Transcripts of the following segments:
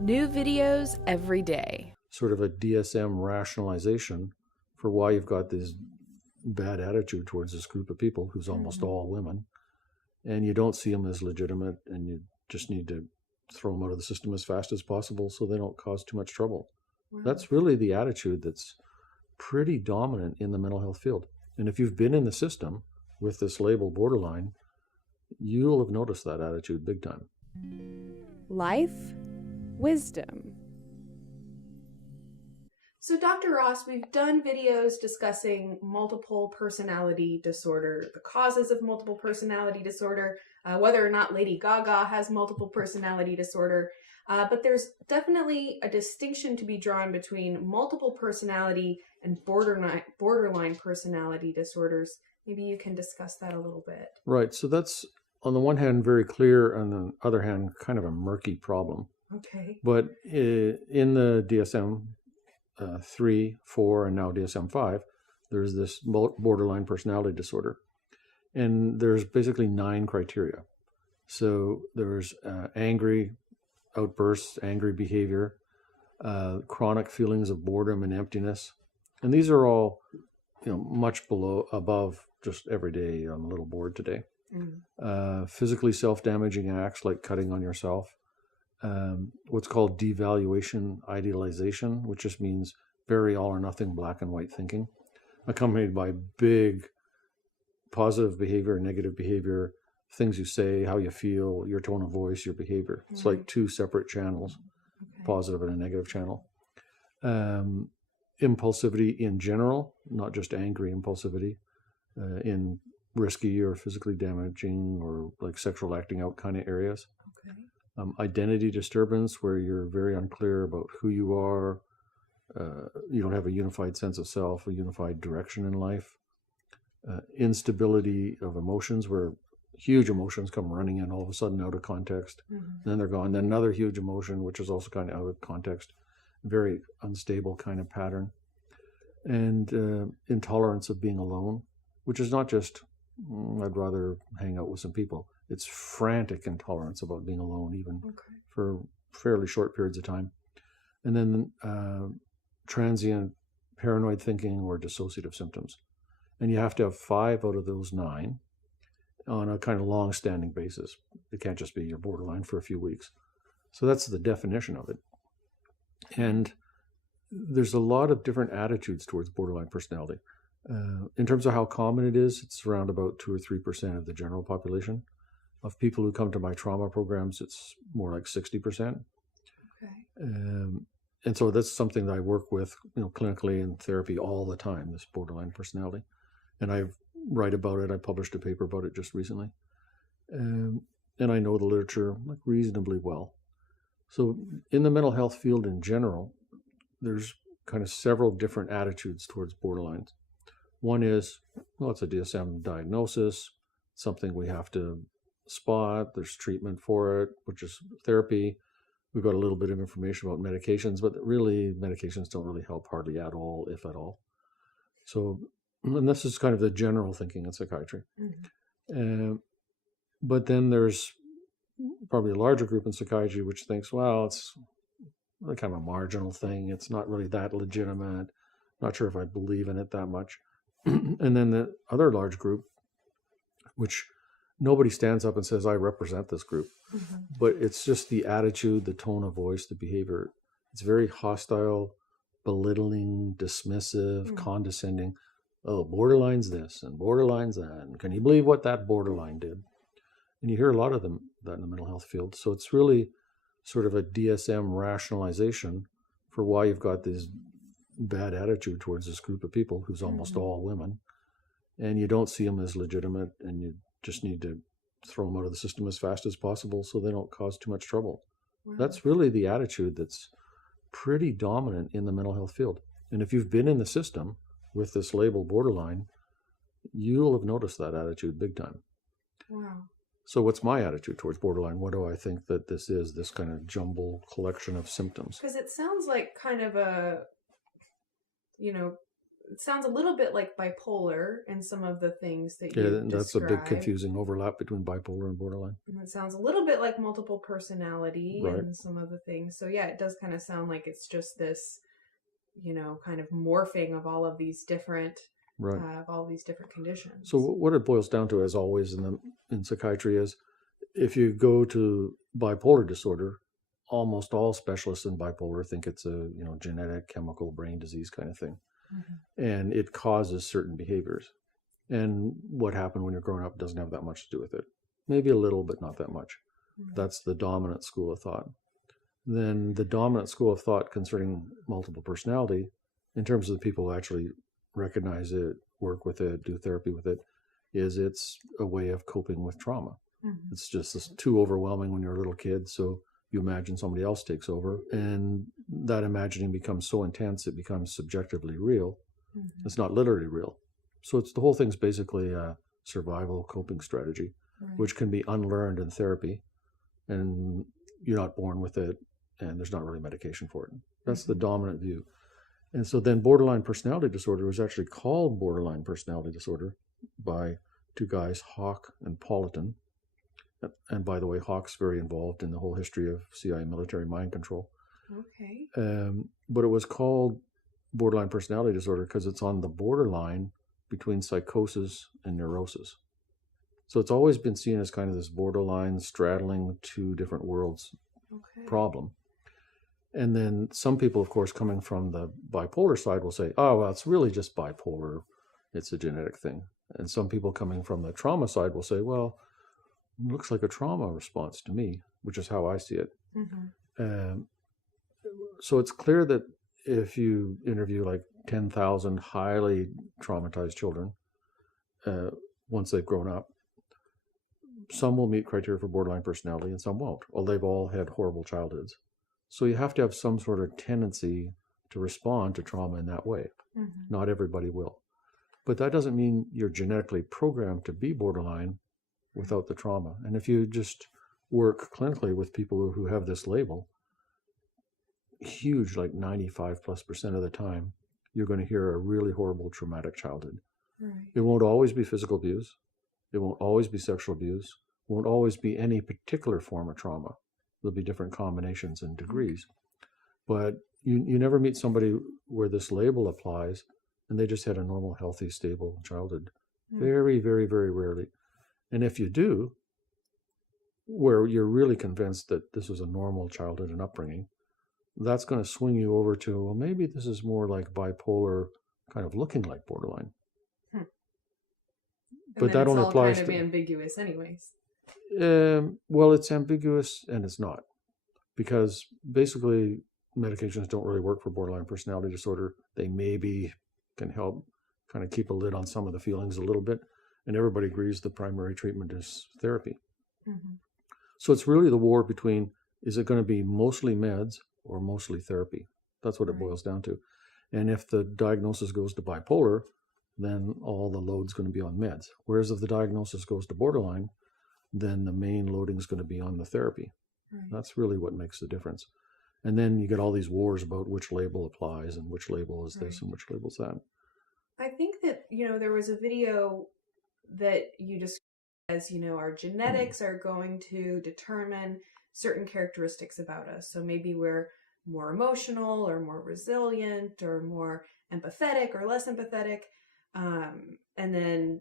New videos every day. Sort of a DSM rationalization for why you've got this bad attitude towards this group of people who's almost all women, and you don't see them as legitimate, and you just need to throw them out of the system as fast as possible so they don't cause too much trouble. Wow. That's really the attitude that's pretty dominant in the mental health field. And if you've been in the system with this label borderline, you'll have noticed that attitude big time. Life, wisdom. So Dr. Ross, we've done videos discussing multiple personality disorder, the causes of multiple personality disorder, whether or not Lady Gaga has multiple personality disorder. But there's definitely a distinction to be drawn between multiple personality and borderline personality disorders. Maybe you can discuss that a little bit. Right. So that's, on the one hand, very clear, on the other hand, kind of a murky problem. Okay. But in the DSM 3, 4, and now DSM 5, there's this borderline personality disorder. And there's basically 9 criteria. So there's angry outbursts, angry behavior, chronic feelings of boredom and emptiness. And these are all, much above just every day, I'm a little bored today. Physically self-damaging acts like cutting on yourself. What's called devaluation idealization, which just means very all or nothing black and white thinking, accompanied by big positive behavior, negative behavior, things you say, how you feel, your tone of voice, your behavior. It's like 2 separate channels, positive and a negative channel. Impulsivity in general, not just angry impulsivity, in risky or physically damaging or like sexual acting out kind of areas. Identity disturbance, where you're very unclear about who you are. You don't have a unified sense of self, a unified direction in life. Instability of emotions, where huge emotions come running in all of a sudden out of context. Then they're gone. Then another huge emotion, which is also kind of out of context. Very unstable kind of pattern. And intolerance of being alone, which is not just, I'd rather hang out with some people. It's frantic intolerance about being alone, even for fairly short periods of time. And then transient paranoid thinking or dissociative symptoms. And you have to have 5 out of those 9 on a kind of long-standing basis. It can't just be your borderline for a few weeks. So that's the definition of it. And there's a lot of different attitudes towards borderline personality. In terms of how common it is, it's around about 2 or 3% of the general population. Of people who come to my trauma programs, it's more like 60%. And so that's something that I work with, clinically in therapy all the time, this borderline personality. And I write about it. I published a paper about it just recently. And I know the literature reasonably well. So in the mental health field in general, there's kind of several different attitudes towards borderlines. One is, it's a DSM diagnosis, something we have to spot. There's treatment for it, which is therapy. We've got a little bit of information about medications, but really medications don't really help hardly at all, if at all. So, and this is kind of the general thinking in psychiatry. But then there's probably a larger group in psychiatry which thinks, it's kind of a marginal thing. It's not really that legitimate. Not sure if I believe in it that much. And then the other large group, which nobody stands up and says, I represent this group. But it's just the attitude, the tone of voice, the behavior. It's very hostile, belittling, dismissive, condescending. Oh, borderline's this and borderline's that. And can you believe what that borderline did? And you hear a lot of them that in the mental health field. So it's really sort of a DSM rationalization for why you've got this bad attitude towards this group of people who's almost all women. And you don't see them as legitimate, and you just need to throw them out of the system as fast as possible so they don't cause too much trouble. That's really the attitude that's pretty dominant in the mental health field. And if you've been in the system with this label borderline, you'll have noticed that attitude big time. Wow. So what's my attitude towards borderline? What do I think that this is, this kind of jumble collection of symptoms? Because it sounds like kind of a, it sounds a little bit like bipolar in some of the things that you Yeah, that's a big described. confusing overlap between bipolar and borderline. And it sounds a little bit like multiple personality Right. and some of the things. So yeah, it does kind of sound like it's just this, kind of morphing of all of these different Right. of all these different conditions. So what it boils down to, as always in psychiatry, is if you go to bipolar disorder, almost all specialists in bipolar think it's a genetic, chemical, brain disease kind of thing, and it causes certain behaviors. And what happened when you're growing up doesn't have that much to do with it. Maybe a little, but not that much. That's the dominant school of thought. Then the dominant school of thought concerning multiple personality, in terms of the people who actually recognize it, work with it, do therapy with it, is it's a way of coping with trauma. It's just too overwhelming when you're a little kid, so you imagine somebody else takes over, and that imagining becomes so intense it becomes subjectively real. It's not literally real. So the whole thing's basically a survival coping strategy, which can be unlearned in therapy, and you're not born with it, and there's not really medication for it. That's the dominant view. And so then borderline personality disorder was actually called borderline personality disorder by two guys, Hawk and Politan. And by the way, Hawk's very involved in the whole history of CIA military mind control. Okay. But it was called borderline personality disorder because it's on the borderline between psychosis and neurosis. So it's always been seen as kind of this borderline straddling two different worlds problem. And then some people, of course, coming from the bipolar side will say, oh, well, it's really just bipolar. It's a genetic thing. And some people coming from the trauma side will say, well, it looks like a trauma response to me, which is how I see it. So it's clear that if you interview like 10,000 highly traumatized children, once they've grown up, some will meet criteria for borderline personality and some won't. Well, they've all had horrible childhoods. So you have to have some sort of tendency to respond to trauma in that way. Not everybody will. But that doesn't mean you're genetically programmed to be borderline without the trauma. And if you just work clinically with people who have this label, huge, like 95+% of the time, you're going to hear a really horrible traumatic childhood. It won't always be physical abuse. It won't always be sexual abuse. It won't always be any particular form of trauma. There'll be different combinations and degrees. But you never meet somebody where this label applies and they just had a normal, healthy, stable childhood. Very, very, very rarely. And if you do, where you're really convinced that this was a normal childhood and upbringing, that's going to swing you over to, well, maybe this is more like bipolar, kind of looking like borderline. But that only applies kind of ambiguous anyways. Well, it's ambiguous and it's not. Because basically medications don't really work for borderline personality disorder. They maybe can help kind of keep a lid on some of the feelings a little bit. And everybody agrees the primary treatment is therapy. So it's really the war between, is it going to be mostly meds or mostly therapy? That's what it boils down to. And if the diagnosis goes to bipolar, then all the load's going to be on meds. Whereas if the diagnosis goes to borderline, then the main loading is going to be on the therapy. That's really what makes the difference. And then you get all these wars about which label applies and which label is this and which label is that. I think that, there was a video that you described as, our genetics are going to determine certain characteristics about us. So maybe we're more emotional or more resilient or more empathetic or less empathetic. And then,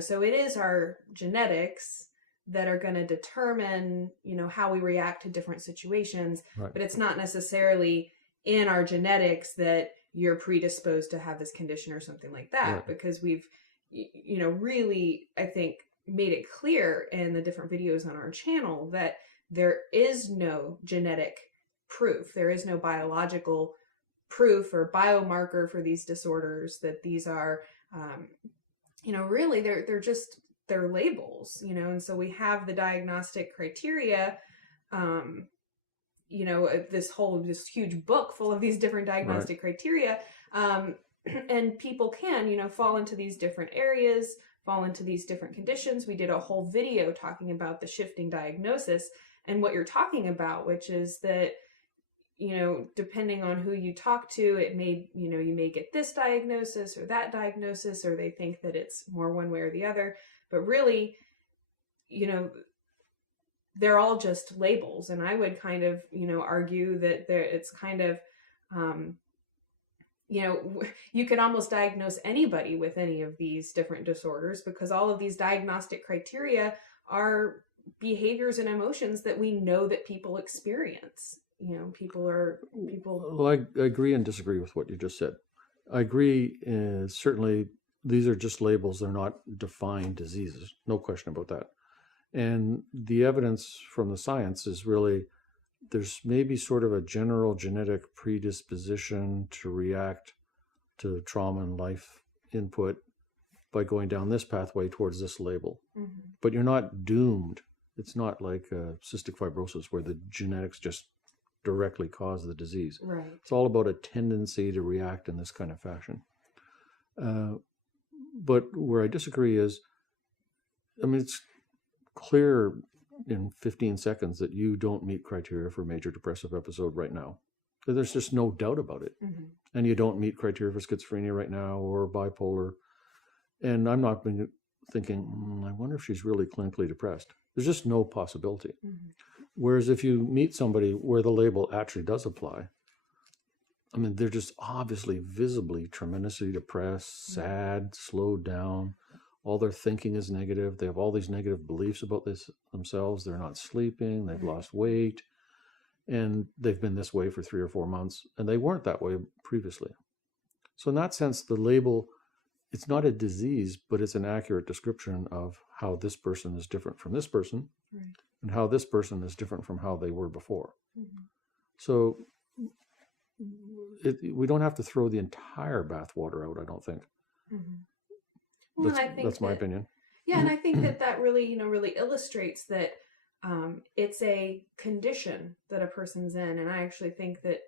so it is our genetics that are going to determine, how we react to different situations, but it's not necessarily in our genetics that you're predisposed to have this condition or something like that, because we've, really, I think, made it clear in the different videos on our channel that there is no genetic proof. There is no biological proof or biomarker for these disorders, that these are, really they're labels, and so we have the diagnostic criteria, this huge book full of these different diagnostic criteria, and people can, fall into these different areas, fall into these different conditions. We did a whole video talking about the shifting diagnosis and what you're talking about, which is that, depending on who you talk to, it may, you may get this diagnosis or that diagnosis, or they think that it's more one way or the other. But really, they're all just labels. And I would kind of, argue that it's kind of, you could almost diagnose anybody with any of these different disorders, because all of these diagnostic criteria are behaviors and emotions that we know that people experience. Well, I agree and disagree with what you just said. I agree, certainly these are just labels. They're not defined diseases. No question about that. And the evidence from the science is really, there's maybe sort of a general genetic predisposition to react to trauma and life input by going down this pathway towards this label. Mm-hmm. But you're not doomed. It's not like cystic fibrosis where the genetics just directly cause the disease. Right. It's all about a tendency to react in this kind of fashion. But where I disagree is, it's clear in 15 seconds that you don't meet criteria for major depressive episode right now. There's just no doubt about it. Mm-hmm. And you don't meet criteria for schizophrenia right now or bipolar. And I'm not thinking, I wonder if she's really clinically depressed. There's just no possibility. Mm-hmm. Whereas if you meet somebody where the label actually does apply, they're just obviously visibly tremendously depressed, sad, slowed down. All their thinking is negative. They have all these negative beliefs about themselves. They're not sleeping. They've lost weight. And they've been this way for 3 or 4 months. And they weren't that way previously. So in that sense, the label, it's not a disease, but it's an accurate description of how this person is different from this person. Right. And how this person is different from how they were before. Mm-hmm. So we don't have to throw the entire bathwater out, I don't think. Mm-hmm. Well, that's my opinion. Yeah, and I think that really, really illustrates that it's a condition that a person's in. And I actually think that,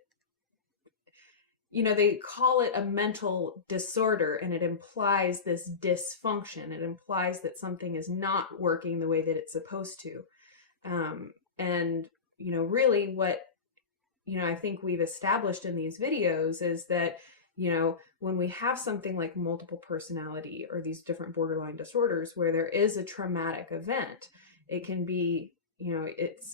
they call it a mental disorder, and it implies this dysfunction. It implies that something is not working the way that it's supposed to. And, really what, I think we've established in these videos is that, when we have something like multiple personality or these different borderline disorders where there is a traumatic event, it can be, it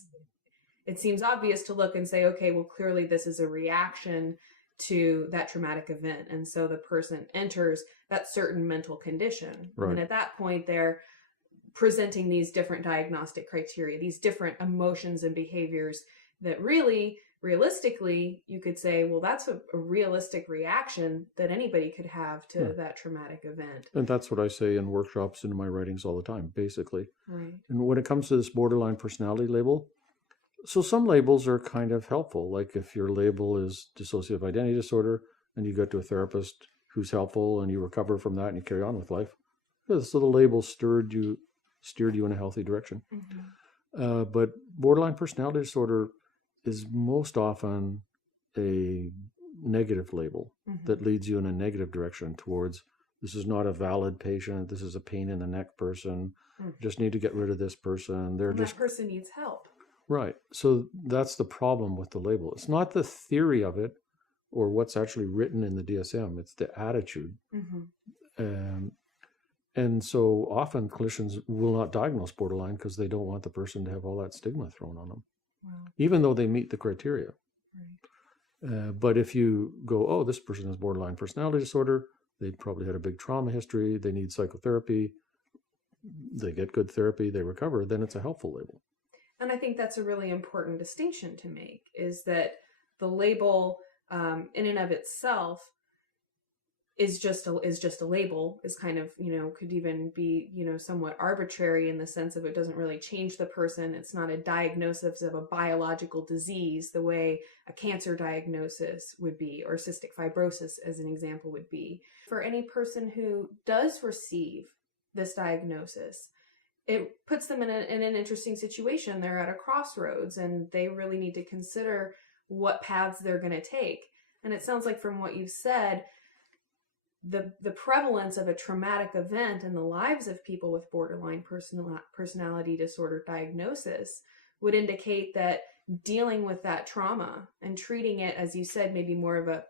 seems obvious to look and say, okay, well, clearly this is a reaction to that traumatic event. And so the person enters that certain mental condition. Right. And at that point, they're presenting these different diagnostic criteria, these different emotions and behaviors that really, realistically, you could say, well, that's a realistic reaction that anybody could have to that traumatic event. And that's what I say in workshops and in my writings all the time, basically. Right. And when it comes to this borderline personality label, so some labels are kind of helpful. Like if your label is dissociative identity disorder and you go to a therapist who's helpful and you recover from that and you carry on with life. So the label steered you in a healthy direction. Mm-hmm. But borderline personality disorder is most often a negative label that leads you in a negative direction towards, this is not a valid patient, this is a pain in the neck person, just need to get rid of this person. That person needs help. Right. So that's the problem with the label. It's not the theory of it or what's actually written in the DSM, it's the attitude. Mm-hmm. And so often clinicians will not diagnose borderline because they don't want the person to have all that stigma thrown on them. Wow. Even though they meet the criteria. Right. But if you go, oh, this person has borderline personality disorder, they probably had a big trauma history, they need psychotherapy, they get good therapy, they recover, then it's a helpful label. And I think that's a really important distinction to make, is that the label in and of itself is just a label, is kind of, could even be, somewhat arbitrary in the sense of it doesn't really change the person. It's not a diagnosis of a biological disease the way a cancer diagnosis would be, or cystic fibrosis as an example would be. For any person who does receive this diagnosis, it puts them in an interesting situation. They're at a crossroads and they really need to consider what paths they're going to take. And it sounds like from what you've said, the prevalence of a traumatic event in the lives of people with borderline personality disorder diagnosis would indicate that, dealing with that trauma and treating it, as you said, maybe more of a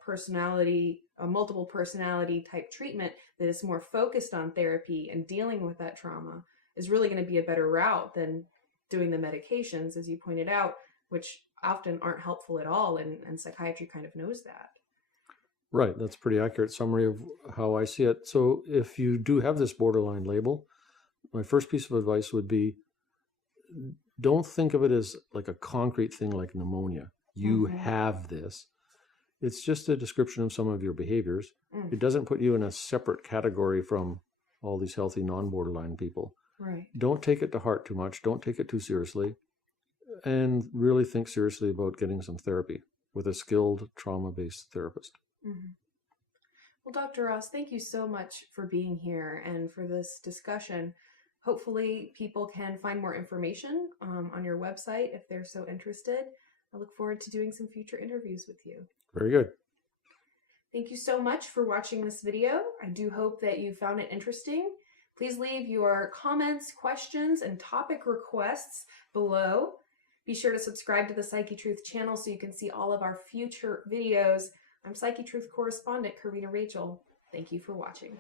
multiple personality type treatment that is more focused on therapy and dealing with that trauma is really going to be a better route than doing the medications, as you pointed out, which often aren't helpful at all. And psychiatry kind of knows that. Right. That's a pretty accurate summary of how I see it. So if you do have this borderline label, my first piece of advice would be, don't think of it as like a concrete thing like pneumonia. You have this. It's just a description of some of your behaviors. It doesn't put you in a separate category from all these healthy non-borderline people. Right. Don't take it to heart too much. Don't take it too seriously. And really think seriously about getting some therapy with a skilled trauma-based therapist. Well, Dr. Ross, thank you so much for being here and for this discussion. Hopefully people can find more information on your website if they're so interested. I look forward to doing some future interviews with you. Very good. Thank you so much for watching this video. I do hope that you found it interesting. Please leave your comments, questions, and topic requests below. Be sure to subscribe to the Psyche Truth channel so you can see all of our future videos. I'm Psyche Truth correspondent Corrina Rachel. Thank you for watching.